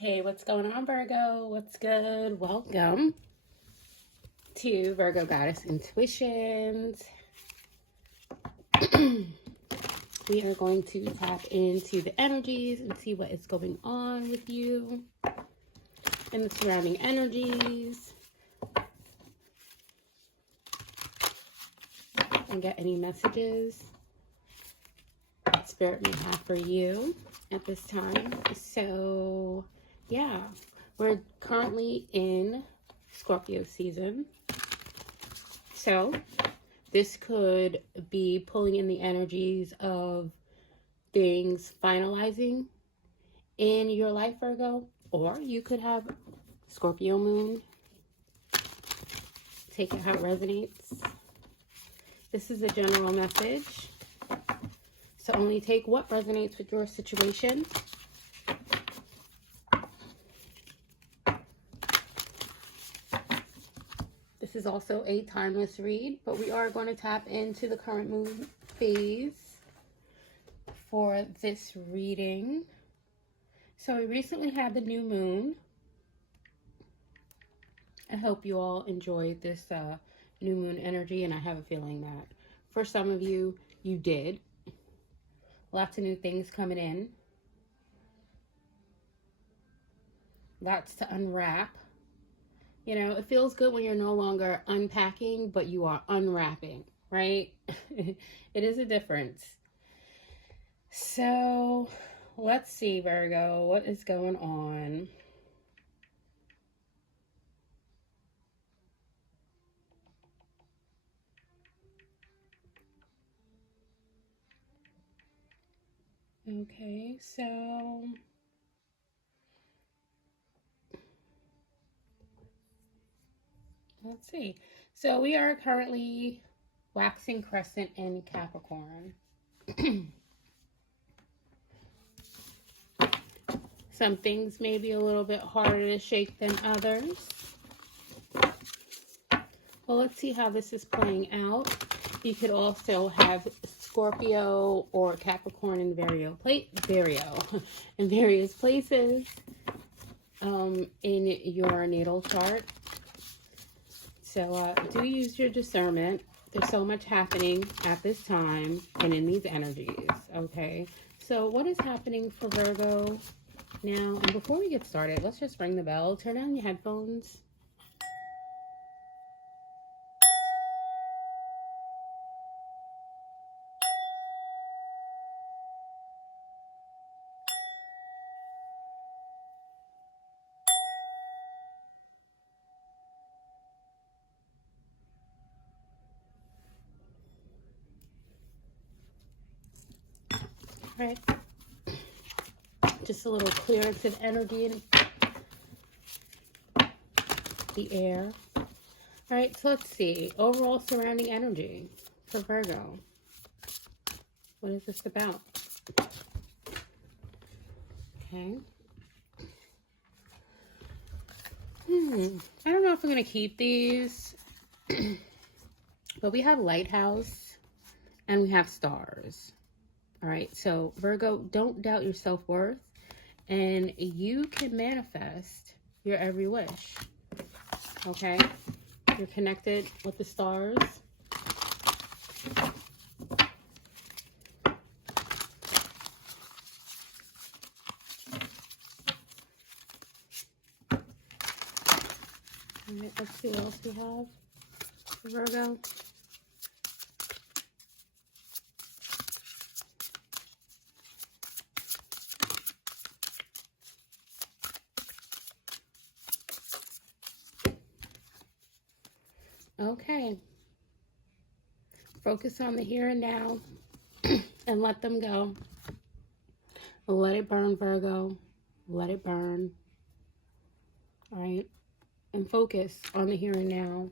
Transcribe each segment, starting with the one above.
Hey, what's going on, Virgo? What's good? Welcome to Virgo Goddess Intuitions. We are going to tap into the energies and see what is going on with you and the surrounding energies and get any messages that Spirit may have for you at this time. So, yeah, we're currently in Scorpio season. So this could be pulling in the energies of things finalizing in your life, Virgo, or you could have Scorpio moon. Take it how it resonates. This is a general message, so only take what resonates with your situation. This is also a timeless read, but we are going to tap into the current moon phase for this reading. So we recently had the new moon. I hope you all enjoyed this new moon energy, and I have a feeling that for some of you, you did. Lots of new things coming in. Lots to unwrap. You know, it feels good when you're no longer unpacking, but you are unwrapping, right? It is a difference. So, let's see, Virgo, what is going on? Okay, so let's see. So we are currently waxing crescent in Capricorn. Some things may be a little bit harder to shake than others. Well, let's see how this is playing out. You could also have Scorpio or Capricorn in various places in your natal chart. So do use your discernment. There's so much happening at this time and in these energies, okay? So what is happening for Virgo now? And before we get started, let's just ring the bell. Turn on your headphones. All right. Just a little clearance of energy in the air. All right, so let's see. Overall surrounding energy for Virgo. What is this about? Okay. I don't know if I'm going to keep these, but we have lighthouse and we have stars. All right, so Virgo, don't doubt your self-worth, and you can manifest your every wish. Okay, you're connected with the stars. All right, let's see what else we have for Virgo. Okay. Focus on the here and now and let them go. Let it burn, Virgo. Let it burn. All right. And focus on the here and now.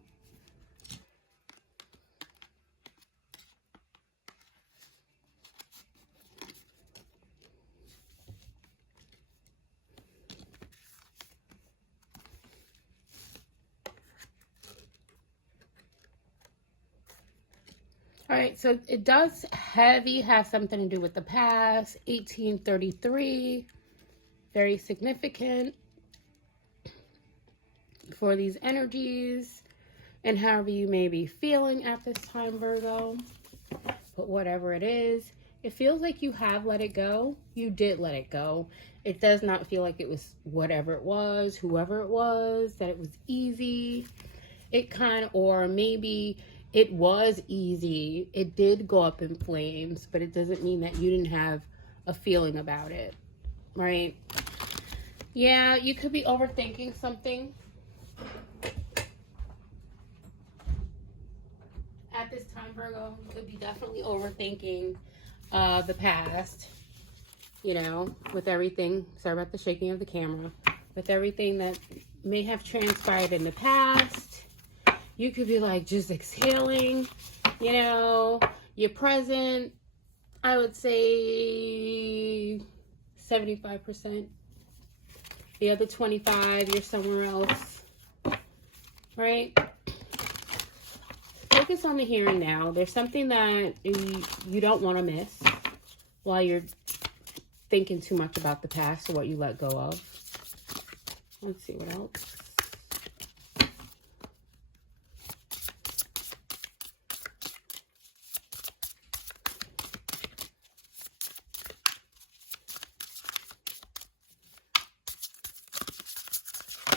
All right, so it does have something to do with the past, 1833. very significant for these energies and however you may be feeling at this time, Virgo. But whatever it is, it feels like you have let it go. You did let it go. It does not feel like it was whatever it was, whoever it was, that it was easy. It kind of, or maybe it was easy. It did go up in flames, but it doesn't mean that you didn't have a feeling about it, right? Yeah, you could be overthinking something at this time, Virgo. You could be definitely overthinking the past, you know, with everything. Sorry about the shaking of the camera. With everything that may have transpired in the past. You could be like just exhaling, you know, your present, I would say 75%. The other 25, you're somewhere else, right? Focus on the here and now. There's something that you don't want to miss while you're thinking too much about the past or what you let go of. Let's see what else.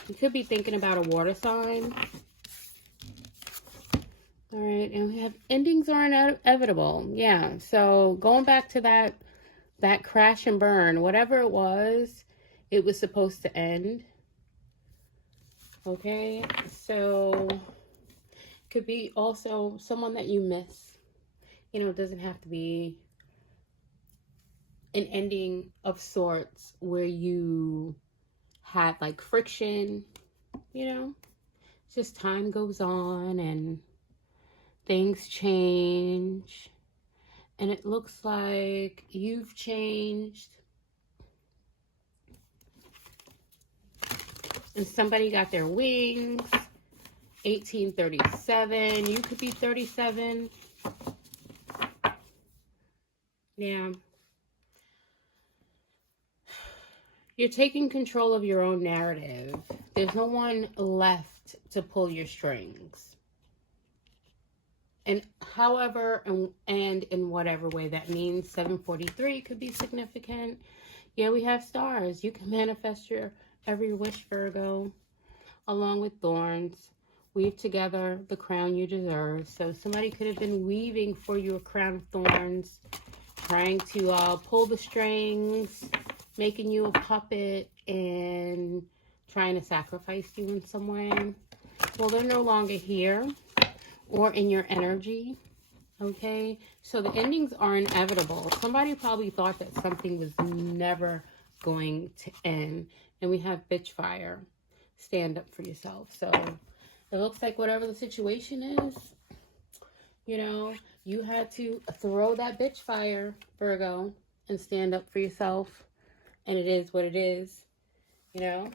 You could be thinking about a water sign. All right, and we have endings are inevitable. Yeah, so going back to that crash and burn, whatever it was supposed to end. Okay, so could be also someone that you miss. You know, it doesn't have to be an ending of sorts where you had like friction, you know, it's just time goes on and things change, and it looks like you've changed and somebody got their wings. 1837, you could be 37. Yeah. You're taking control of your own narrative. There's no one left to pull your strings. And however and in whatever way that means, 743 could be significant. Yeah, we have stars. You can manifest your every wish, Virgo, along with thorns. Weave together the crown you deserve. So somebody could have been weaving for you a crown of thorns, trying to pull the strings, making you a puppet, and trying to sacrifice you in some way. Well, they're no longer here or in your energy, okay? So the endings are inevitable. Somebody probably thought that something was never going to end. And we have bitch fire. Stand up for yourself. So it looks like whatever the situation is, you know, you had to throw that bitch fire, Virgo, and stand up for yourself. And it is what it is, you know?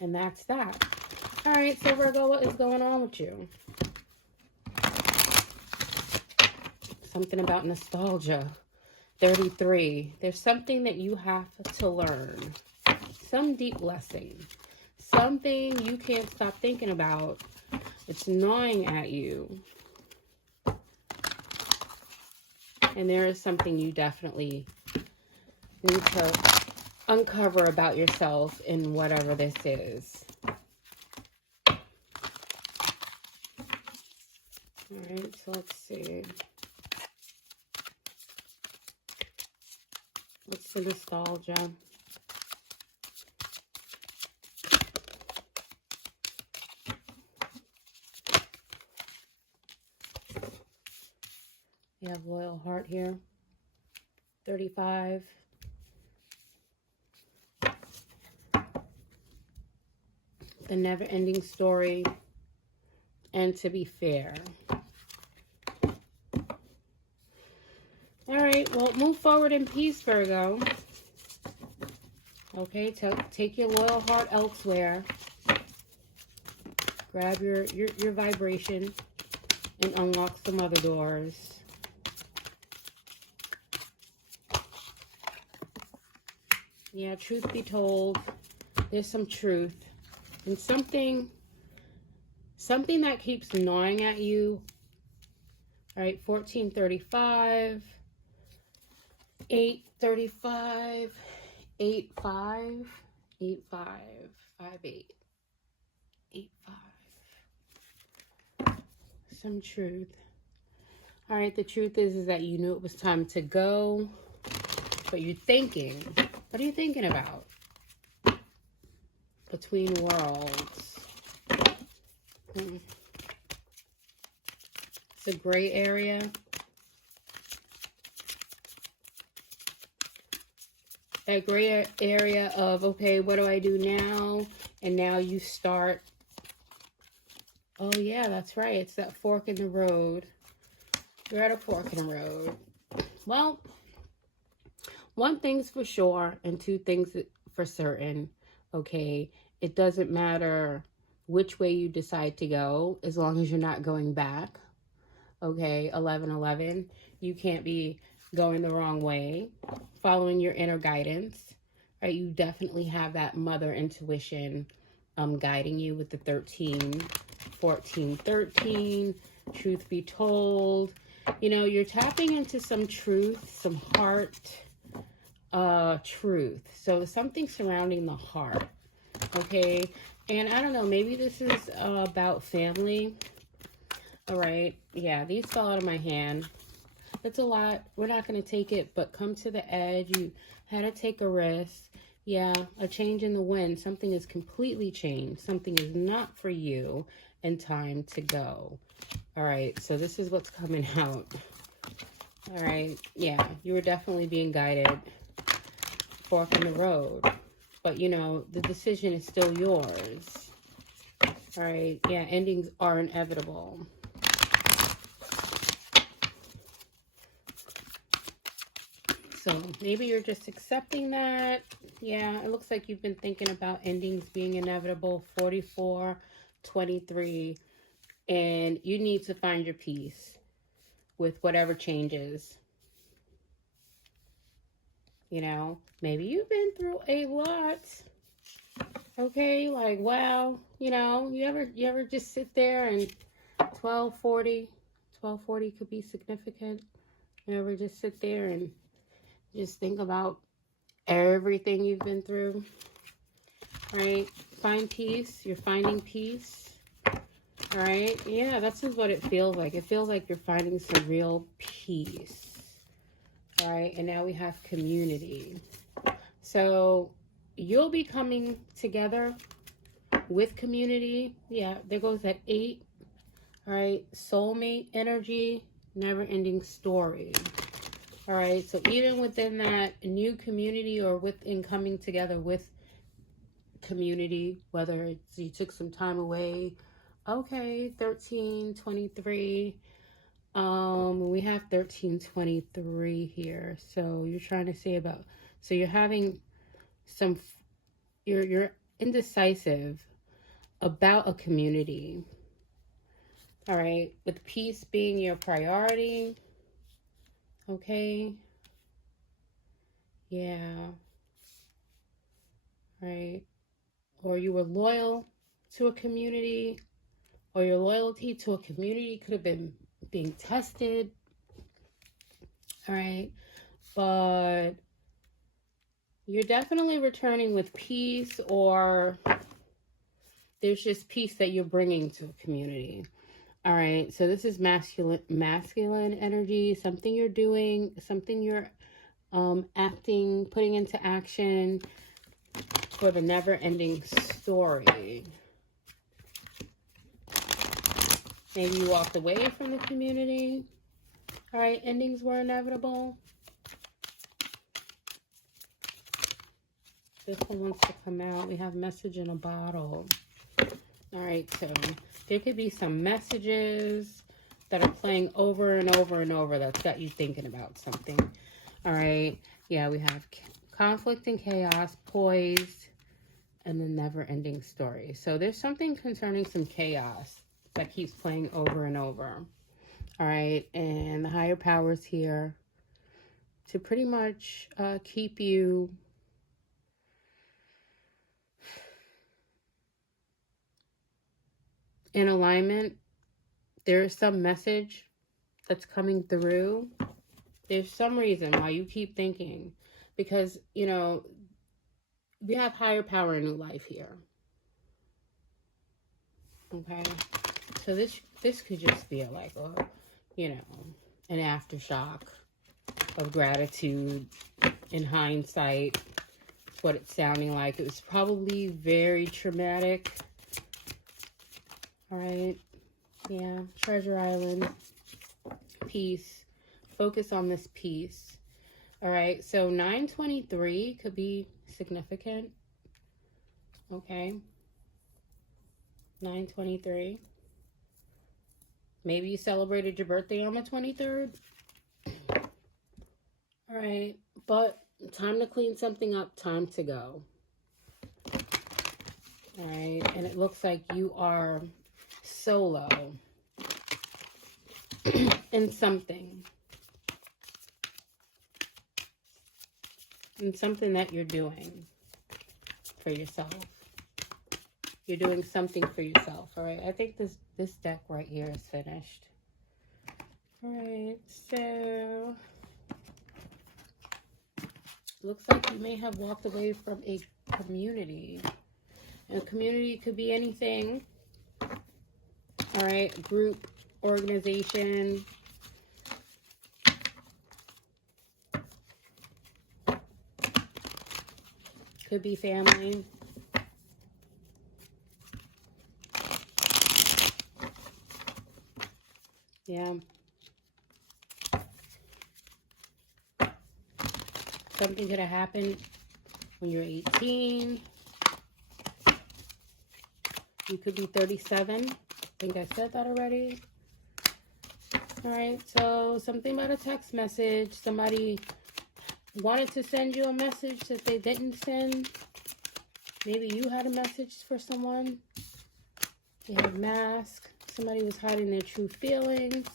And that's that. All right, so Virgo, what is going on with you? Something about nostalgia. 33. There's something that you have to learn. Some deep lesson. Something you can't stop thinking about. It's gnawing at you. And there is something you definitely need to uncover about yourself in whatever this is. All right, so let's see. What's the nostalgia? You have loyal heart here. 35. The never-ending story. And to be fair. All right, well, move forward in peace, Virgo. Okay, take your loyal heart elsewhere. Grab your vibration and unlock some other doors. Yeah, truth be told, there's some truth. And something that keeps gnawing at you. All right, 1435, 835, 85, 85, 58, 85. Some truth. All right, the truth is that you knew it was time to go, but you're thinking. What are you thinking about? Between worlds. It's a gray area. That gray area of, okay, what do I do now? And now you start. Oh, yeah, that's right. It's that fork in the road. You're at a fork in the road. Well, one thing's for sure and two things for certain, okay? It doesn't matter which way you decide to go as long as you're not going back, okay? 1111, you can't be going the wrong way, following your inner guidance, right? You definitely have that mother intuition guiding you with the 13, 14, 13, truth be told. You know, you're tapping into some truth, some heart truth. So something surrounding the heart, okay? And I don't know, maybe this is about family. All right, yeah, these fell out of my hand. It's a lot. We're not going to take it, but come to the edge. You had to take a risk. Yeah, a change in the wind. Something is completely changed. Something is not for you, and time to go. All right, so this is what's coming out. All right, yeah, you were definitely being guided. Fork in the road. But, you know, the decision is still yours. All right, yeah, endings are inevitable. So maybe you're just accepting that. Yeah, it looks like you've been thinking about endings being inevitable. 44, 23. And you need to find your peace with whatever changes. You know, maybe you've been through a lot. Okay, like, wow, you know, you ever just sit there and 1240 could be significant. You ever just sit there and just think about everything you've been through, right? Find peace. You're finding peace. All right. Yeah, that's just what it feels like. It feels like you're finding some real peace. All right. And now we have community. So you'll be coming together with community. Yeah, there goes that 8. All right. Soulmate energy, never ending story. All right, so even within that new community or within coming together with community, whether it's you took some time away, okay, 1323. We have 1323 here. So you're trying to say about, so you're having some, you're indecisive about a community. All right, with peace being your priority. Okay. Yeah. Right. Or you were loyal to a community, or your loyalty to a community could have been being tested. All right. But you're definitely returning with peace, or there's just peace that you're bringing to a community. All right. So this is masculine energy, something you're doing, something you're acting, putting into action for the never-ending story. Maybe you walked away from the community. All right, endings were inevitable. This one wants to come out. We have message in a bottle. All right, so there could be some messages that are playing over and over and over that's got you thinking about something. All right, yeah, we have conflict and chaos, poised, and the never-ending story. So there's something concerning some chaos that keeps playing over and over. All right, and the higher powers here to pretty much keep you in alignment. There is some message that's coming through. There's some reason why you keep thinking, because, you know, we have higher power in new life here. Okay. So this could just be like a, you know, an aftershock of gratitude. In hindsight, it's what it's sounding like. It was probably very traumatic. All right. Yeah. Treasure Island. Peace. Focus on this peace. All right. So 9/23 could be significant. Okay. 9/23. Maybe you celebrated your birthday on the 23rd. All right. But time to clean something up. Time to go. All right. And it looks like you are solo in something. In something that you're doing for yourself. You're doing something for yourself. All right. I think this deck right here is finished. All right. So looks like you may have walked away from a community. And a community could be anything. All right. Group, organization. Could be family. Yeah. Something could have happened when you're 18. You could be 37. I think I said that already. All right. So something about a text message. Somebody wanted to send you a message that they didn't send. Maybe you had a message for someone. You have mask. Somebody was hiding their true feelings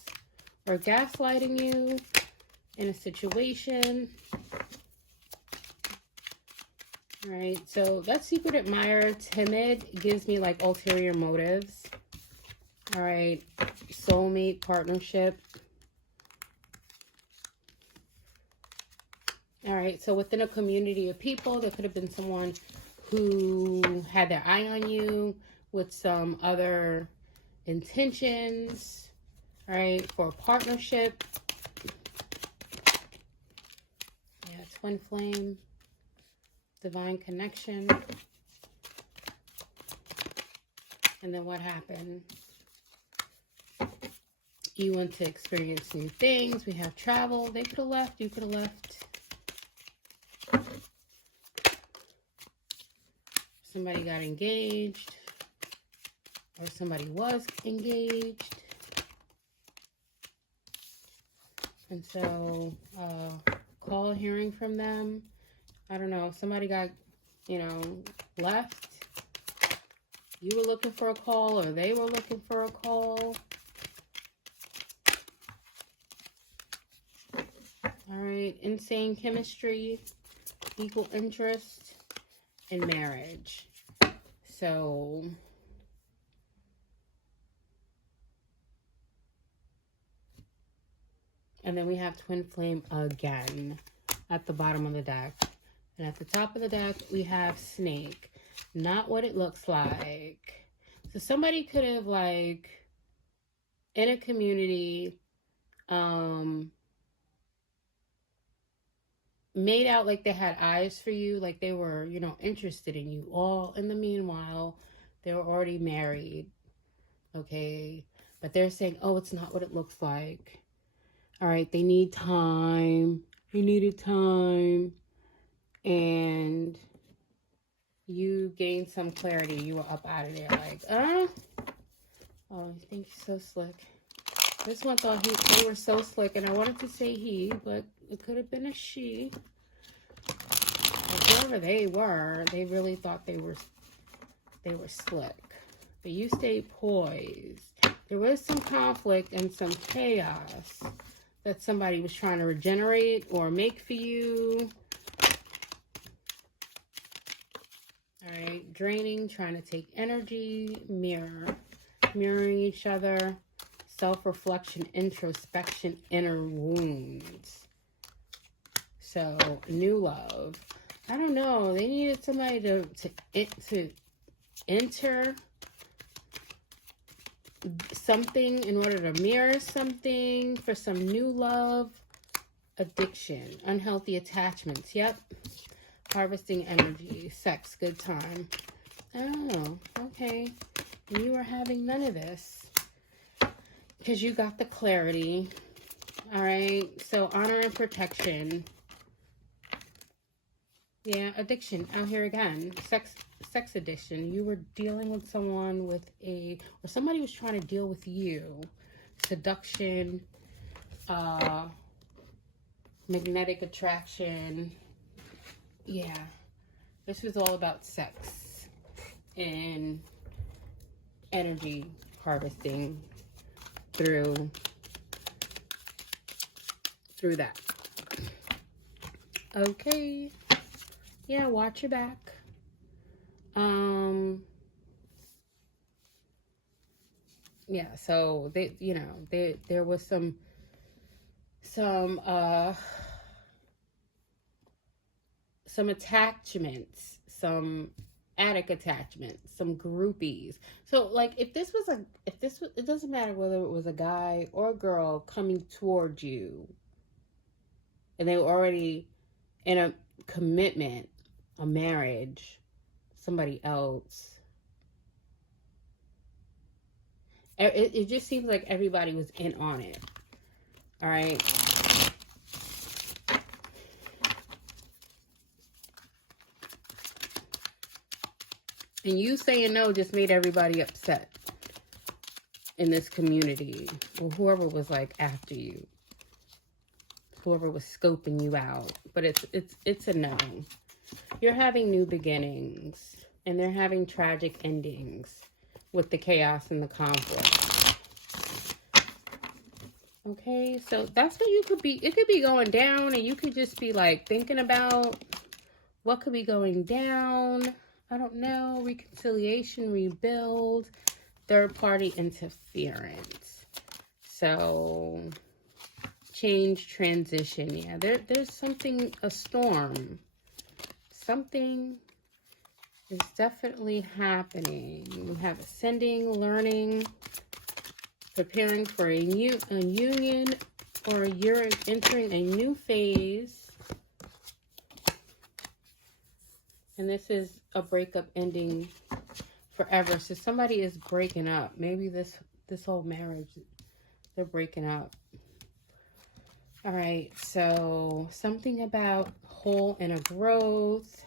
or gaslighting you in a situation. All right, so that secret admirer, timid, gives me like ulterior motives. All right, soulmate, partnership. All right, so within a community of people, there could have been someone who had their eye on you with some other intentions, all right, for a partnership. Yeah, twin flame, divine connection. And then what happened? You want to experience new things. We have travel. They could have left. You could have left. Somebody got engaged. Or somebody was engaged. And so, call hearing from them. I don't know. Somebody got, you know, left. You were looking for a call or they were looking for a call. All right. Insane chemistry, equal interest, and marriage. So, and then we have twin flame again at the bottom of the deck. And at the top of the deck, we have snake. Not what it looks like. So somebody could have, like, in a community, made out like they had eyes for you, like they were, you know, interested in you. All in the meanwhile, they were already married. Okay. But they're saying, oh, it's not what it looks like. All right. They need time. They needed time. And you gained some clarity. You were up out of there like, oh, you think you're so slick. This one thought they were so slick, and I wanted to say he, but it could have been a she. But whoever they were, they really thought they were slick. But you stayed poised. There was some conflict and some chaos that somebody was trying to regenerate or make for you. All right, draining, trying to take energy, mirror. mirroring each other, self-reflection, introspection, inner wounds. So, new love. I don't know. They needed somebody to enter something in order to mirror something for some new love. Addiction, unhealthy attachments. Yep. Harvesting energy, sex, good time. Oh, okay. You were having none of this because you got the clarity. All right. So honor and protection. Yeah, addiction out here again. Sex addiction. You were dealing with someone with or somebody was trying to deal with you. Seduction, magnetic attraction. Yeah, this was all about sex and energy harvesting through that. Okay. Yeah, watch your back. Yeah, so there was some attachments, some attic attachments, some groupies. So like it doesn't matter whether it was a guy or a girl coming towards you and they were already in a commitment, a marriage, somebody else. It just seems like everybody was in on it. All right. And you saying no just made everybody upset in this community. Or whoever was like after you. Whoever was scoping you out. But it's a no. You're having new beginnings. And they're having tragic endings with the chaos and the conflict. Okay, so that's what you could be. It could be going down and you could just be like thinking about what could be going down. I don't know. Reconciliation, rebuild, third-party interference. So, change, transition. Yeah, there's something, a storm. Something is definitely happening. We have ascending, learning, preparing for a union, or you're entering a new phase. And this is a breakup ending forever. So somebody is breaking up. Maybe this whole marriage, they're breaking up. All right. So something about whole inner growth.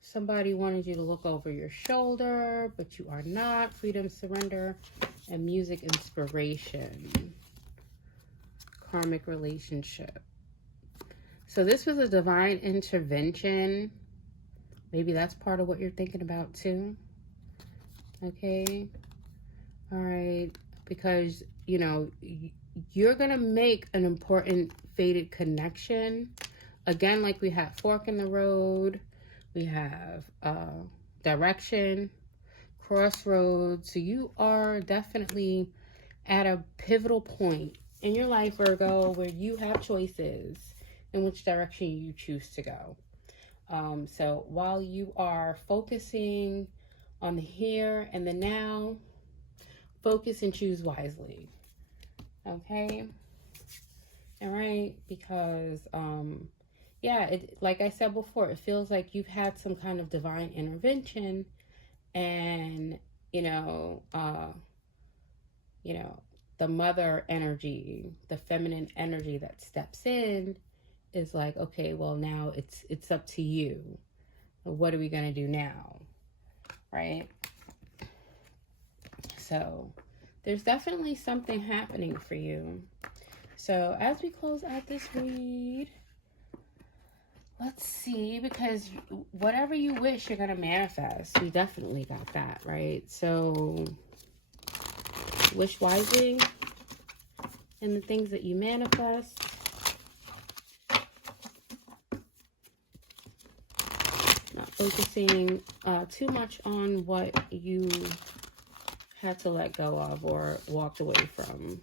Somebody wanted you to look over your shoulder, but you are not. Freedom, surrender, and music inspiration. Karmic relationship. So this was a divine intervention. Maybe that's part of what you're thinking about too. Okay. All right. Because, you're going to make an important fated connection. Again, like we have fork in the road. We have direction, crossroads. So you are definitely at a pivotal point in your life, Virgo, where you have choices in which direction you choose to go. So while you are focusing on the here and the now, focus and choose wisely. Okay? All right? Because, like I said before, it feels like you've had some kind of divine intervention and, the mother energy, the feminine energy that steps in is like, okay, well, now it's up to you. What are we going to do now? Right? So there's definitely something happening for you. So as we close out this read, let's see, because whatever you wish, you're going to manifest. We definitely got that, right? So wish wisely in the things that you manifest. focusing too much on what you had to let go of or walked away from.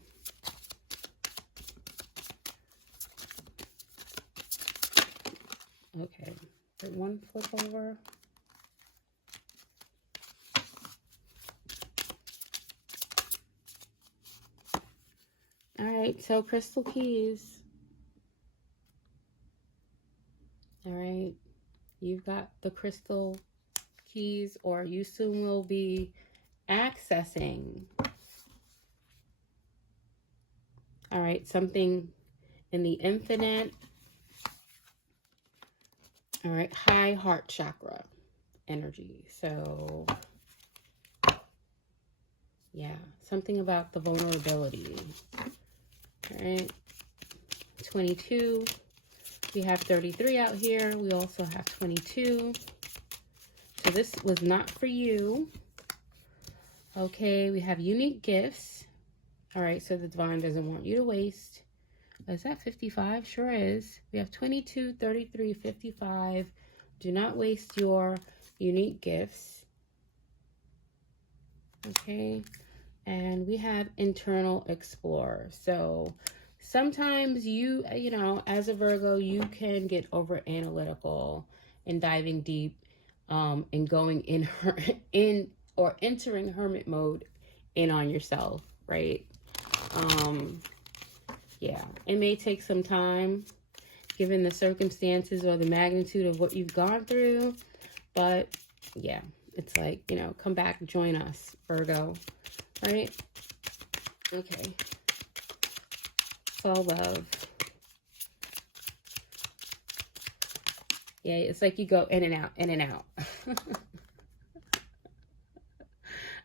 Okay, did one flip over? All right, so crystal keys. All right, you've got the crystal keys, or you soon will be accessing. All right, something in the infinite. All right, high heart chakra energy. So, yeah, something about the vulnerability. All right, 22. We have 33 out here. We also have 22. So this was not for you. Okay, we have unique gifts. All right, so the divine doesn't want you to waste. Is that 55? Sure is. We have 22, 33, 55. Do not waste your unique gifts. Okay, and we have internal explorer. So sometimes you know, as a Virgo, you can get over analytical and diving deep and going in or entering hermit mode in on yourself, right? Yeah, it may take some time given the circumstances or the magnitude of what you've gone through, but yeah, it's like, you know, come back, join us, Virgo, right? Okay, it's all love. Yeah, it's like you go in and out, in and out.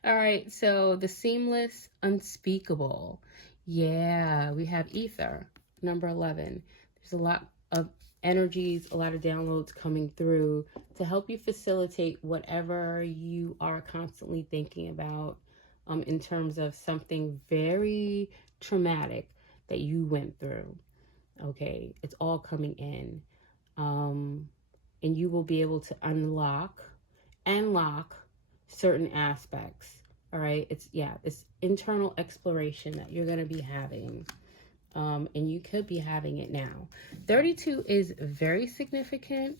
All right, so the seamless, unspeakable. Yeah, we have ether, number 11. There's a lot of energies, a lot of downloads coming through to help you facilitate whatever you are constantly thinking about in terms of something very traumatic that you went through. Okay, it's all coming in. And you will be able to unlock and lock certain aspects. All right, it's internal exploration that you're going to be having, and you could be having it now. 32 is very significant.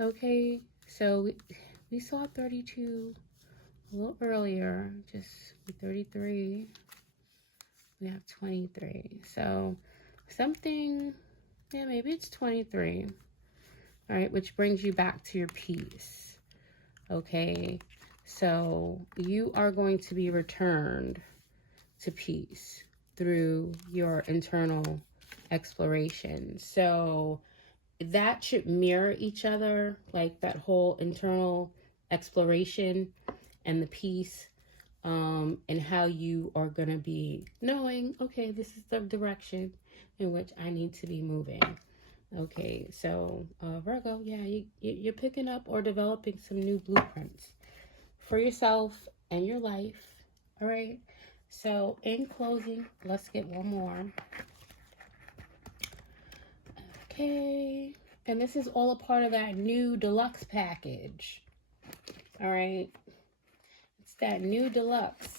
Okay, so we saw 32 a little earlier, just 33. We have 23, so something, yeah, maybe it's 23. All right, which brings you back to your peace. Okay, so you are going to be returned to peace through your internal exploration. So that should mirror each other, like that whole internal exploration and the peace, and how you are going to be knowing, okay, this is the direction in which I need to be moving. Okay, so Virgo, yeah, you're picking up or developing some new blueprints for yourself and your life. All right, so in closing, let's get one more. Okay, and this is all a part of that new deluxe package. All right, it's that new deluxe.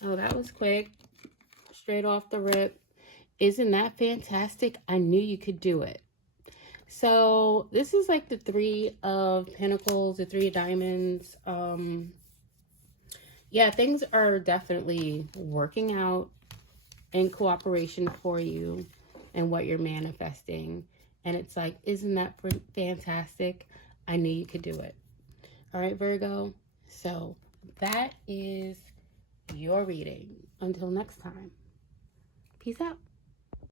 Oh, that was quick. Straight off the rip. Isn't that fantastic? I knew you could do it. So this is like the 3 of Pentacles, the 3 of Diamonds. Yeah, things are definitely working out in cooperation for you and what you're manifesting. And it's like, isn't that fantastic? I knew you could do it. All right, Virgo. So that is your reading. Until next time. Peace out.